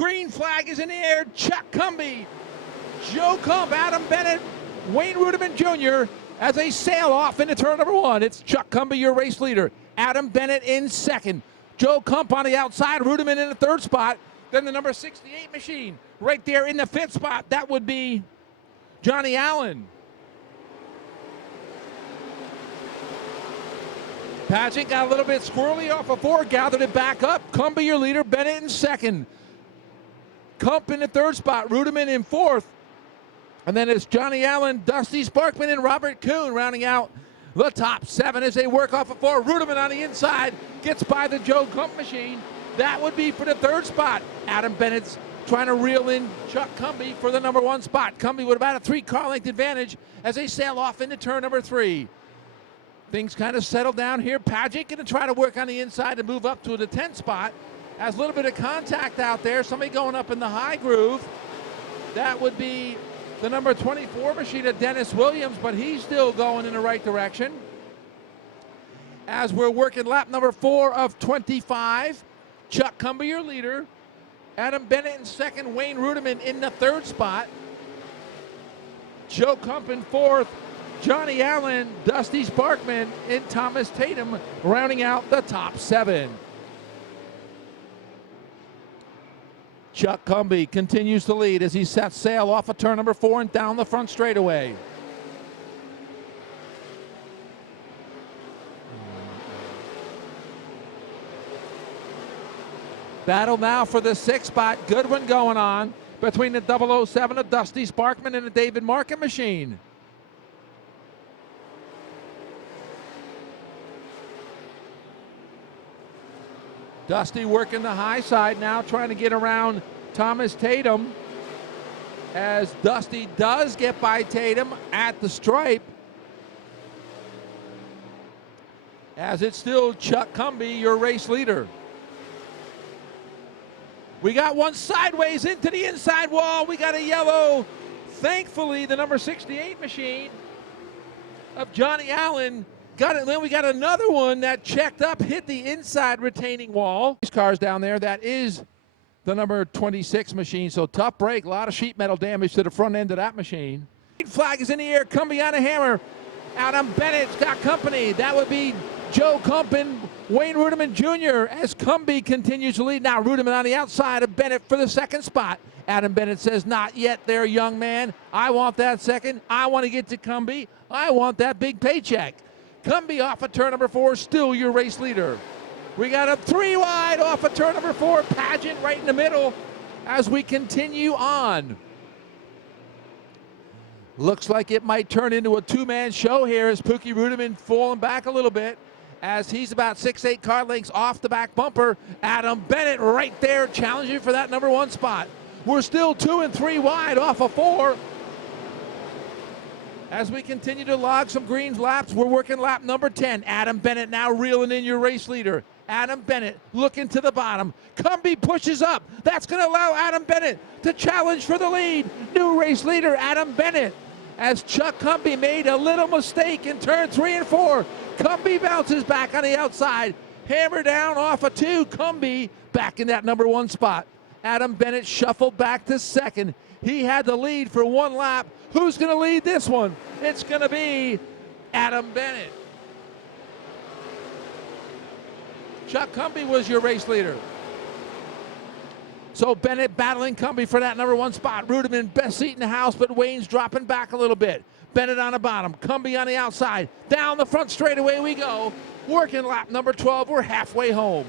Green flag is in the air. Chuck Cumby, Joe Kump, Adam Bennett, Wayne Rudiman Jr. as they sail off into turn number one. It's Chuck Cumby, your race leader. Adam Bennett in second. Joe Kump on the outside. Rudiman in the third spot. Then the number 68 machine right there in the fifth spot. That would be Johnny Allen. Paget got a little bit squirrely off of four, gathered it back up. Cumby, your leader. Bennett in second. Kump in the third spot. Rudiman in fourth. And then it's Johnny Allen, Dusty Sparkman, and Robert Kuhn rounding out the top seven as they work off of four. Rudiman on the inside gets by the Joe Kump machine. That would be for the third spot. Adam Bennett's trying to reel in Chuck Cumby for the number one spot. Cumby with about a 3-car length advantage as they sail off into turn number three. Things kind of settle down here. Paget going to try to work on the inside to move up to the 10th spot. Has a little bit of contact out there. Somebody going up in the high groove. That would be the number 24 machine of Dennis Williams, but he's still going in the right direction. As we're working lap number 4 of 25. Chuck Cumby, your leader. Adam Bennett in second. Wayne Rudiman in the third spot. Joe Kump in fourth. Johnny Allen, Dusty Sparkman, and Thomas Tatum rounding out the top seven. Chuck Cumby continues to lead as he sets sail off of turn number 4 and down the front straightaway. Battle now for the 6th spot. Good one going on between the 007 of Dusty Sparkman and the David Markin machine. Dusty working the high side now, trying to get around Thomas Tatum. As Dusty does get by Tatum at the stripe. As it's still Chuck Cumby, your race leader. We got one sideways into the inside wall. We got a yellow. Thankfully, the number 68 machine of Johnny Allen got it. Then we got another one that checked up, hit the inside retaining wall. These cars down there, that is the number 26 machine. So tough break, a lot of sheet metal damage to the front end of that machine. Flag is in the air, Cumby on a hammer. Adam Bennett's got company. That would be Joe Kump and Wayne Rudiman Jr. as Cumby continues to lead. Now Rudiman on the outside of Bennett for the second spot. Adam Bennett says, not yet there, young man. I want that second. I want to get to Cumby. I want that big paycheck. Cumby off of turn number 4, still your race leader. We got a 3 wide off of turn number 4. Paget right in the middle as we continue on. Looks like it might turn into a 2-man show here as Pookie Rudiman falling back a little bit as he's about 6-8 car lengths off the back bumper. Adam Bennett right there challenging for that number 1 spot. We're still 2 and 3 wide off of 4. As we continue to log some green laps, we're working lap number 10. Adam Bennett now reeling in your race leader. Adam Bennett looking to the bottom. Cumby pushes up. That's going to allow Adam Bennett to challenge for the lead. New race leader, Adam Bennett. As Chuck Cumby made a little mistake in turn 3 and 4. Cumby bounces back on the outside. Hammer down off of 2. Cumby back in that number 1 spot. Adam Bennett shuffled back to second. He had the lead for 1 lap. Who's going to lead this one? It's going to be Adam Bennett. Chuck Cumby was your race leader. So Bennett battling Cumby for that number 1 spot. Rudiman best seat in the house, but Wayne's dropping back a little bit. Bennett on the bottom, Cumby on the outside. Down the front straightaway we go. Working lap number 12, we're halfway home.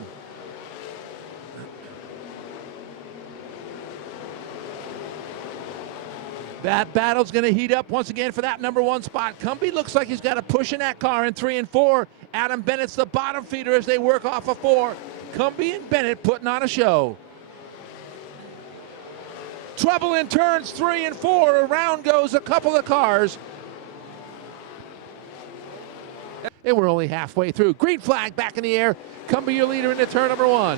That battle's going to heat up once again for that number 1 spot. Cumby looks like he's got a push in that car in 3 and 4. Adam Bennett's the bottom feeder as they work off of 4. Cumby and Bennett putting on a show. Trouble in turns 3 and 4. Around goes a couple of cars. And we're only halfway through. Green flag back in the air. Cumby your leader into turn number 1.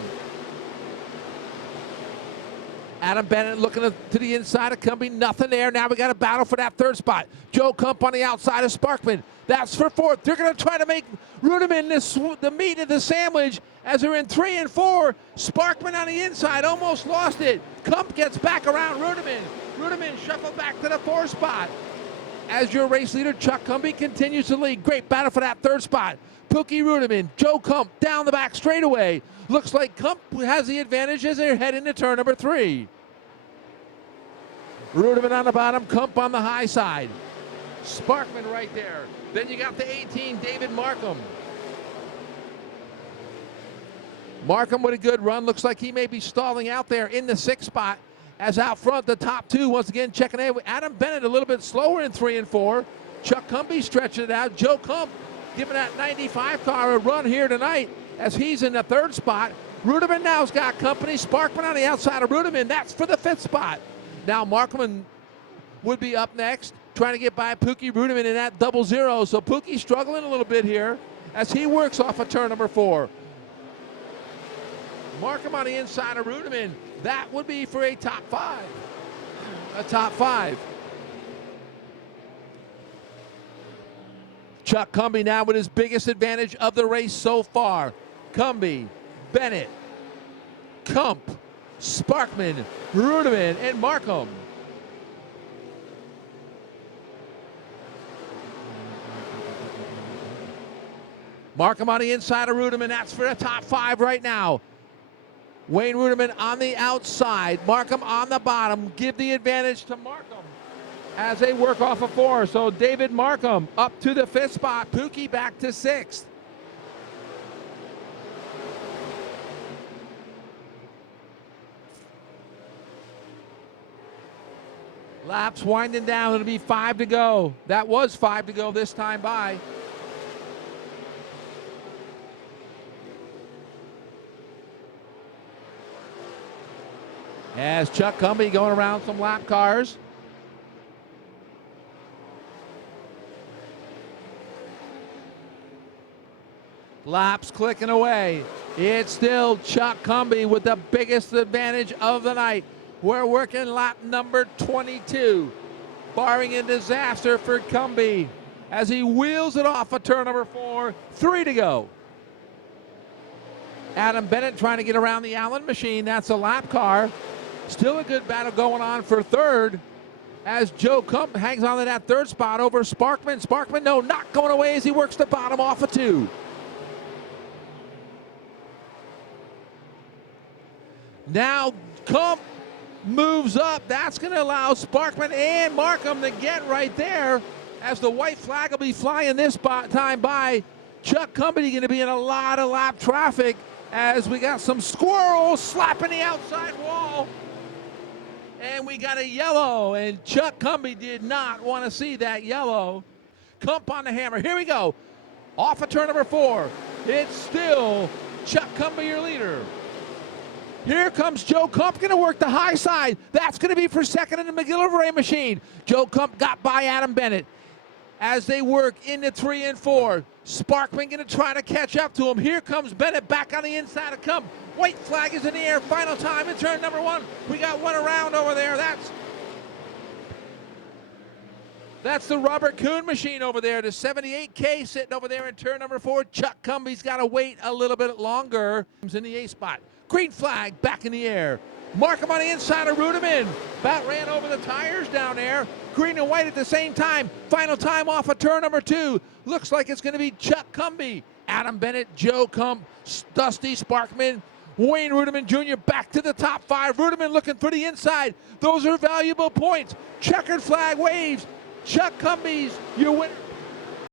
Adam Bennett looking to the inside of Cumby, nothing there. Now we got a battle for that 3rd spot. Joe Kump on the outside of Sparkman. That's for fourth. They're going to try to make Ruderman the meat of the sandwich as they're in 3 and 4. Sparkman on the inside almost lost it. Kump gets back around Ruderman. Ruderman shuffled back to the 4th spot. As your race leader, Chuck Cumbie continues to lead. Great battle for that 3rd spot. Pookie Ruderman, Joe Kump down the back straightaway. Looks like Kump has the advantage as they head into turn number 3. Ruderman on the bottom, Kump on the high side. Sparkman right there. Then you got the 18, David Markham. Markham with a good run. Looks like he may be stalling out there in the 6th spot. As out front, the top 2 once again checking in. Adam Bennett a little bit slower in 3 and 4. Chuck Cumbie stretching it out. Joe Kump giving that 95 car a run here tonight as he's in the 3rd spot. Ruderman now's got company. Sparkman on the outside of Ruderman. That's for the 5th spot. Now Markham would be up next, trying to get by Pookie Ruderman in that 0-0. So Pookie struggling a little bit here as he works off of turn number 4. Markham on the inside of Ruderman. That would be for a top 5. A top 5. Chuck Cumbie now with his biggest advantage of the race so far. Cumbie, Bennett, Kump, Sparkman, Ruderman, and Markham. Markham on the inside of Ruderman. That's for the top 5 right now. Wayne Ruderman on the outside. Markham on the bottom. Give the advantage to Markham as they work off of 4. So David Markham up to the 5th spot. Pookie back to 6th. Laps winding down. It'll be 5 to go. That was 5 to go this time by. As Chuck Cumbie going around some lap cars. Laps clicking away. It's still Chuck Cumbie with the biggest advantage of the night. We're working lap number 22. Barring a disaster for Cumbie as he wheels it off of turn number 4. 3 to go. Adam Bennett trying to get around the Allen machine. That's a lap car. Still a good battle going on for 3rd as Joe Kump hangs on to that 3rd spot over Sparkman. Sparkman, no, not going away as he works the bottom off of 2. Now Kump moves up. That's going to allow Sparkman and Markham to get right there as the white flag will be flying this time by. Chuck Cumbie going to be in a lot of lap traffic as we got some squirrels slapping the outside wall. And we got a yellow, and Chuck Cumbie did not want to see that yellow. Kump on the hammer. Here we go. Off of turn number 4. It's still Chuck Cumbie, your leader. Here comes Joe Kump, going to work the high side. That's going to be for 2nd in the McGillivray machine. Joe Kump got by Adam Bennett as they work into 3 and 4. Sparkman going to try to catch up to him. Here comes Bennett back on the inside of Kump. White flag is in the air. Final time in turn number 1. We got one around over there. That's the Robert Kuhn machine over there. The 78K sitting over there in turn number 4. Chuck Cumbie's got to wait a little bit longer. He's in the 8th spot. Green flag back in the air. Markham on the inside of Ruderman. About ran over the tires down there. Green and white at the same time. Final time off of turn number 2. Looks like it's going to be Chuck Cumbie. Adam Bennett, Joe Kump, Dusty Sparkman, Wayne Ruderman Jr. back to the top 5. Ruderman looking for the inside. Those are valuable points. Checkered flag waves. Chuck Cumbie's your winner.